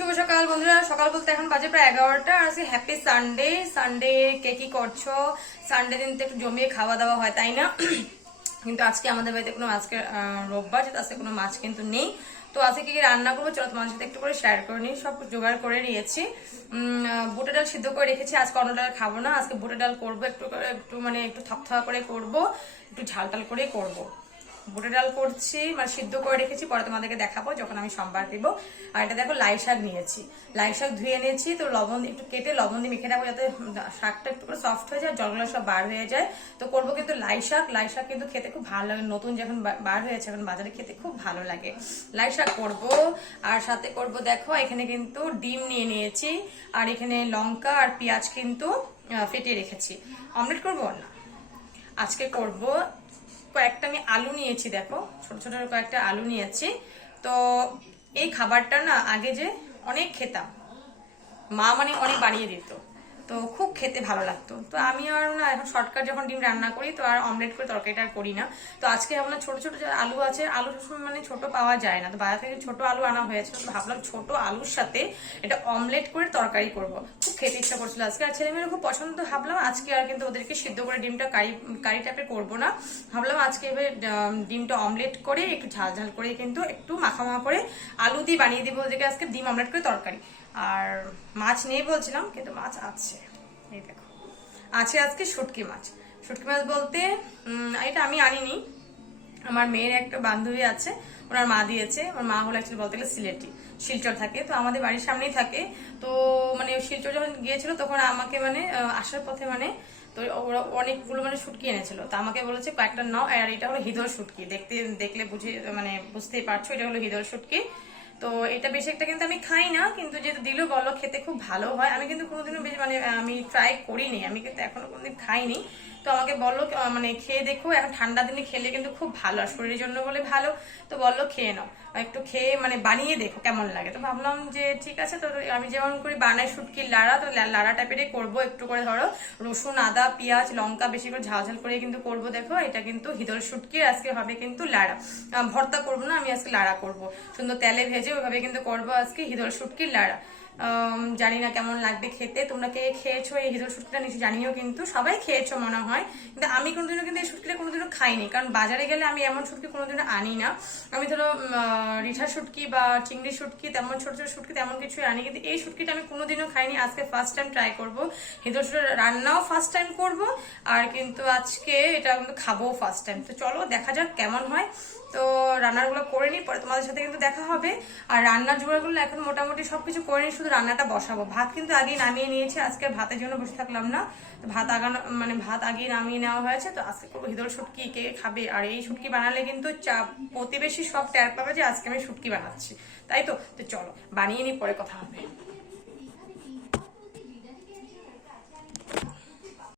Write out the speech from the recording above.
শুভ সকাল বন্ধুরা। সকাল বলতে এখন বাজে প্রায় 11টা। আর আজকে হ্যাপি সানডে। সানডে কে কি করছো? সানডে দিন তো একটু জমিয়ে খাওয়া দাওয়া হয়, তাই না? কিন্তু আজকে আমাদের বাড়িতে কোনো, আজকে রোববার, যেহেতু আজকে কোনো মাছ কিন্তু নেই। তো আজকে কি কি রান্না করবো চলো তোমার সাথে একটু করে শেয়ার করে নিই। সব জোগাড় করে নিয়েছি। বুটের ডাল সিদ্ধ করে রেখেছি। আজকে অন্য ডাল খাবো না, আজকে বুটের ডাল করবো। একটু থপথপা করে করবো, একটু ঝাল টাল করে করবো। বুটের ডাল করছি, মানে সিদ্ধ করে রেখেছি, পরে তোমাদেরকে দেখাবো যখন আমি সোমবার দিব। আর এটা দেখো লাই শাক নিয়েছি। লাই শাক ধুয়ে নিয়েছি, তো লবণ একটু কেটে লবণ দিয়ে মেখে রাখবো যাতে শাকটা একটু করে সফট হয়ে যায়, জলগুলো সব বার হয়ে যায়। তো করবো কিন্তু লাই শাক। লাই শাক কিন্তু খেতে খুব ভালো লাগে, নতুন যখন বার হয়েছে এখন বাজারে খেতে খুব ভালো লাগে। লাই শাক করবো। আর সাথে করবো দেখো এখানে কিন্তু ডিম নিয়ে নিয়েছি, আর এখানে লঙ্কা আর পেঁয়াজ কিন্তু ফেটিয়ে রেখেছি। অমলেট করবো না, আজকে করবো কয়েকটা আমি আলু নিয়েছি। দেখো ছোট ছোট কয়েকটা আলু নিয়েছি। তো এই খাবারটা না আগে যে অনেক খেতাম, মা মানে অনেক বানিয়ে দিত, তো খুব খেতে ভালো লাগতো। তো আমি আর না এখন শর্টকাট যখন ডিম রান্না করি তো আর অমলেট করে তরকারিটা আর করি না। তো আজকে ভাবলাম ছোট ছোট যে আলু আছে, আলু সবসময় মানে ছোট পাওয়া যায় না, তো বাজার থেকে ছোট আলু আনা হয়েছে। তো ভাবলাম ছোট আলুর সাথে এটা অমলেট করে তরকারি করব। খুব খেতে ইচ্ছা করছিল আজকে, আর ছেলে মেয়েরা খুব পছন্দ। ভাবলাম আজকে আর কিন্তু ওদেরকে সিদ্ধ করে ডিমটা কারি টাইপের করবো না। ভাবলাম আজকে এবার ডিমটা অমলেট করে একটু ঝাল ঝাল করে কিন্তু একটু মাখা মাখা করে আলু দিয়ে বানিয়ে দিব ওদেরকে আজকে ডিম অমলেট করে তরকারি। আর মাছ নেই বলছিলাম, কিন্তু মাছ আছে। এই দেখো আছে আজকে শুটকি মাছ। শুটকি মাছ বলতে এটা আমি আনিনি, আমার মেয়ের একটা বান্ধবী আছে, ওনার মা দিয়েছে। ওর মা হলো অ্যাকচুয়ালি বলতে গেলে সিলেটি, শিলচর থাকে, তো আমাদের বাড়ির সামনেই থাকে। তো মানে শিলচর যখন গিয়েছিল তখন আমাকে মানে আসার পথে মানে তো ওরা অনেকগুলো মানে শুটকি এনেছিল, তো আমাকে বলেছে কয়েকটা নাও। আর এটা হলো হিদল শুটকি, দেখলে মানে বুঝতেই পারছো এটা হলো হিদল শুটকি। তো এটা বেশি একটা কিন্তু আমি খাই না, কিন্তু যেহেতু দিল বললো খেতে খুব ভালো হয়। আমি কিন্তু কোনোদিনও বেশি মানে আমি ট্রাই করিনি, আমি কিন্তু এখনো কোনোদিন খাইনি। তো আমাকে বললো মানে খেয়ে দেখো, এখন ঠান্ডা দিনে খেলে কিন্তু খুব ভালো, আর শরীরের জন্য বলে ভালো। তো বললো খেয়ে নাও, একটু খেয়ে মানে বানিয়ে দেখো কেমন লাগে। তো ভাবলাম যে ঠিক আছে। তো আমি যেমন করি বানাই শুটকির লাড়া, তো লাড়া টাইপেরই করবো। একটু করে ধরো রসুন আদা পেঁয়াজ লঙ্কা বেশি করে ঝাল ঝাল করে কিন্তু করবো। দেখো এটা কিন্তু হিদল শুটকির আজকে হবে কিন্তু লাড়া। ভর্তা করবো না, আমি আজকে লাড়া করবো, সুন্দর তেলে ভেজে ওইভাবে কিন্তু করবো আজকে হিদল শুটকির লাড়া। জানি না কেমন লাগবে খেতে। তোমরা কে খেয়েছো এই হিদল শুটকিটা নিশ্চয়ই জানিও, কিন্তু সবাই খেয়েছো মনে হয়। কিন্তু আমি কোনোদিনও কিন্তু এই শুটকিটা কোনোদিনও খাইনি, কারণ বাজারে গেলে আমি এমন শুটকি কোনোদিনও আনি না। আমি ধরো রিঠা শুটকি বা চিংড়ি শুটকি, তেমন ছোট ছোট শুটকি তেমন কিছুই আনি, কিন্তু এই শুটকিটা আমি কোনোদিনও খাইনি। আজকে ফার্স্ট টাইম ট্রাই করবো। হিদল শুটকি রান্নাও ফার্স্ট টাইম করবো, আর কিন্তু আজকে এটা কিন্তু খাবো ফার্স্ট টাইম। তো চলো দেখা যাক কেমন হয়। তো রান্নাগুলো করে নিই, পরে তোমাদের সাথে কিন্তু দেখা হবে। আর রান্নার জোগাড়গুলো এখন মোটামুটি সবকিছু করে নিই, শুধু রান্নাটা বসাবো। ভাত কিন্তু আগেই নামিয়ে নিয়েছি, আজকে ভাতের জন্য বসে থাকলাম না। ভাত আগানো মানে ভাত আগেই নামিয়ে নেওয়া হয়েছে। তো আজকে করবো হিদল শুটকি, কে খাবে। আর এই শুটকি বানালে কিন্তু প্রতিবেশী সব টের পাবে যে আজকে আমি শুটকি বানাচ্ছি, তাই তো। তো চলো বানিয়ে নিই, পরে কথা হবে।